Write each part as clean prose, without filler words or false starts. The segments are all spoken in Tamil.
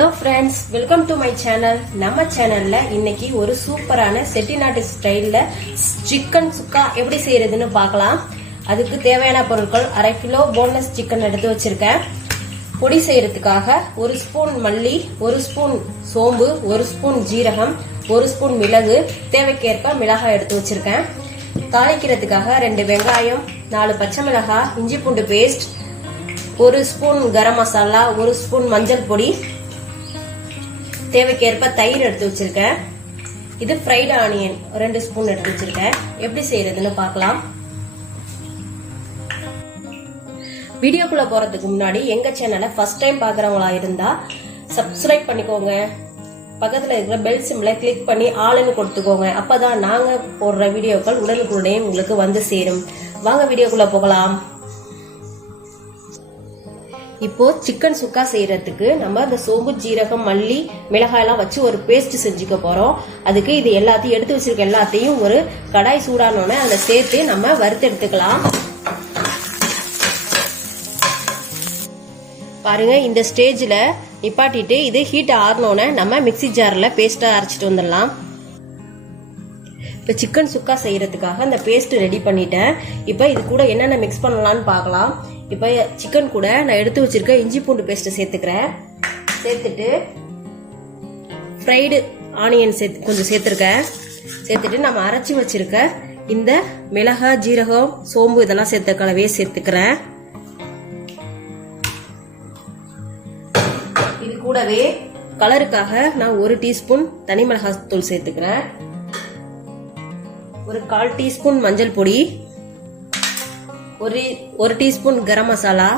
Hello friends, welcome to my channel. நம்ம சேனல்ல இன்னைக்கு ஒரு சூப்பரான செட்டிநாடு ஸ்டைல்ல சிக்கன் சுக்கா எப்படி செய்யறதுன்னு பார்க்கலாம். அதுக்கு தேவையான பொருட்கள் 1/2 கிலோ போன்லெஸ் சிக்கன் எடுத்து வச்சிருக்கேன். பொடி செய்யறதுக்காக 1 ஸ்பூன் மல்லி, 1 ஸ்பூன் சோம்பு, 1 ஸ்பூன் ஜீரகம், 1 ஸ்பூன் மிளகு, தேவைக்கேற்ப மிளகாய் எடுத்து வச்சிருக்கேன். தாளிக்கிறதுக்காக 2 வெங்காயம், 4 பச்சை மிளகாய், இஞ்சி பூண்டு paste, 1 spoon garam masala, 1 spoon மஞ்சள் பொடி, தேவைக்கேற்ப தயிர் எடுத்து வச்சிருக்கேன். இது ஃப்ரைடு ஆனியன் 2 ஸ்பூன் எடுத்து வச்சிருக்கேன். எப்படி செய்யறதுன்னு பார்க்கலாம். வீடியோக்குள்ள போறதுக்கு முன்னாடி எங்க சேனலை ஃபர்ஸ்ட் டைம் பாக்குறவங்களா இருந்தா சப்ஸ்கிரைப் பண்ணிக்கோங்க. பக்கத்துல இருக்கிற பெல் சிம்பிளை கிளிக் பண்ணி ஆளுன்னு கொடுத்துக்கோங்க. அப்பதான் நாங்க போடுற வீடியோக்கள் உடனுக்குடனே உங்களுக்கு வந்து சேரும். வாங்க வீடியோக்குள்ள போகலாம். இப்போ சிக்கன் சுக்கா செய்யறதுக்கு நம்ம இந்த சோம்பு, ஜீரகம், மல்லி, மிளகாய் எல்லாம் வச்சு ஒரு பேஸ்ட் செஞ்சுக்க போறோம். அதுக்கு இது எல்லாத்தையும் எடுத்து வச்சிருக்க எல்லாத்தையும் ஒரு கடாய் சூடானோன்னு அதை சேர்த்து நம்ம வறுத்து எடுத்துக்கலாம். பாருங்க, இந்த ஸ்டேஜ்ல நிப்பாட்டிட்டு இது ஹீட் ஆறனோன்னு நம்ம மிக்சி ஜார்ல பேஸ்டா அரைச்சிட்டு வந்துடலாம். இப்ப சிக்கன் சுக்கா செய்யறதுக்காக இந்த பேஸ்ட் ரெடி பண்ணிட்டேன். இப்ப இது கூட என்னென்ன மிக்ஸ் பண்ணலாம்னு பார்க்கலாம். இப்ப சிக்கன் கூட நான் எடுத்து வச்சிருக்க இஞ்சி பூண்டு பேஸ்ட் சேர்த்துக்கிறேன். சேர்த்துட்டு ஃப்ரைடு ஆனியன் கொஞ்சம் சேர்த்துருக்கேன். சேர்த்துட்டு நம்ம அரைச்சி வச்சிருக்க இந்த மிளகாய், ஜீரகம், சோம்பு இதெல்லாம் சேர்த்த கலவையை சேர்த்துக்கிறேன். இது கூடவே கலருக்காக நான் 1 டீஸ்பூன் தனி மிளகாய் தூள் சேர்த்துக்கிறேன். ஒரு 1/4 டீஸ்பூன் மஞ்சள் பொடி, ஒரு டீஸ்பூன் கரம் மசாலா,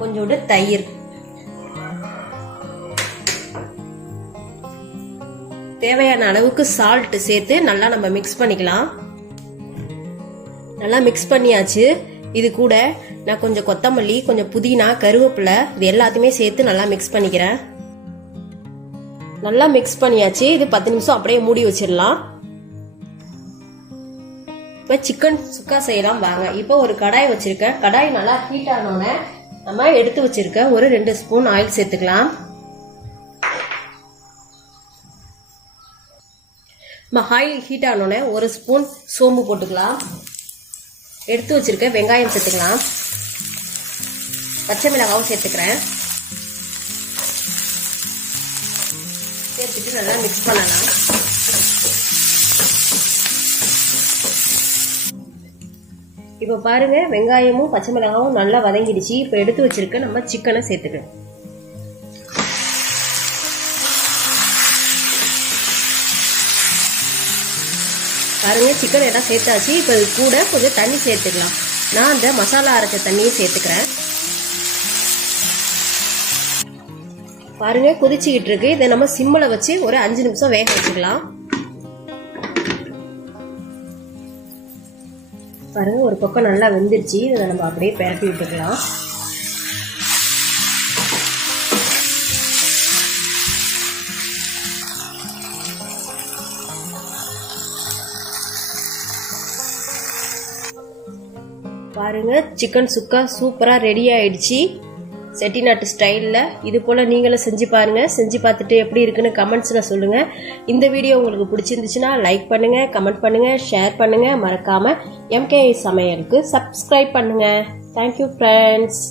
கொஞ்சோண்டு தயிர், தேவையான அளவுக்கு சால்ட் சேர்த்து நல்லா நம்ம மிக்ஸ் பண்ணிக்கலாம். நல்லா மிக்ஸ் பண்ணியாச்சு. இது கூட நான் கொஞ்சம் கொத்தமல்லி, கொஞ்சம் புதினா, கருவேப்பிலை இது எல்லாத்தையுமே சேர்த்து நல்லா மிக்ஸ் பண்ணிக்கிறேன். நல்லா மிக்ஸ் பண்ணியாச்சு. இது 10 நிமிஷம் அப்படியே மூடி வச்சிடலாம். இப்ப சிக்கன் சுக்கா செய்யலாம் வாங்க. இப்போ ஒரு கடாய் வச்சிருக்கேன். கடாய் நல்லா ஹீட் ஆனோன்னு நம்ம எடுத்து வச்சிருக்க ஒரு 2 ஸ்பூன் ஆயில் சேர்த்துக்கலாம். ஆயில் ஹீட் ஆனோன்னு 1 ஸ்பூன் சோம்பு போட்டுக்கலாம். எடுத்து வச்சிருக்க வெங்காயம் சேர்த்துக்கலாம். பச்சை மிளகாவும் சேர்த்துக்கிறேன். சேர்த்துட்டு நல்லா மிக்ஸ் பண்ணலாம். இப்ப பாருங்க, வெங்காயமும் பச்சை மிளகாவும் நல்லா வதங்கிடுச்சு. இப்ப எடுத்து வச்சிருக்க நம்ம சிக்கனை சேர்த்துக்கலாம். பாருங்க, சிக்கன் எல்லாம் சேர்த்தாச்சு. இப்ப இது கூட கொஞ்சம் தண்ணி சேர்த்துக்கலாம். நான் அந்த மசாலா அரைச்ச தண்ணியை சேர்த்துக்கிறேன். பாருங்க, கொதிச்சுக்கிட்டு இருக்கு. இதை நம்ம சிம்மில் வச்சு ஒரு 5 நிமிஷம் வேக வச்சுக்கலாம். பாருங்க, ஒரு பக்கம் நல்லா வெந்துருச்சு. இதை நம்ம அப்படியே பரப்பி விட்டுக்கலாம். பாருங்க, சிக்கன் சுக்கா சூப்பரா ரெடி ஆயிடுச்சு செட்டிநாட்டு ஸ்டைல்ல. இது போல நீங்களும் செஞ்சு பாருங்க. செஞ்சு பார்த்துட்டு எப்படி இருக்குன்னு கமெண்ட்ஸ்ல சொல்லுங்க. இந்த வீடியோ உங்களுக்கு பிடிச்சிருந்துச்சுன்னா லைக் பண்ணுங்க, கமெண்ட் பண்ணுங்க, ஷேர் பண்ணுங்க. மறக்காம MKI சமையலுக்கு சப்ஸ்கிரைப் பண்ணுங்க. Thank you friends.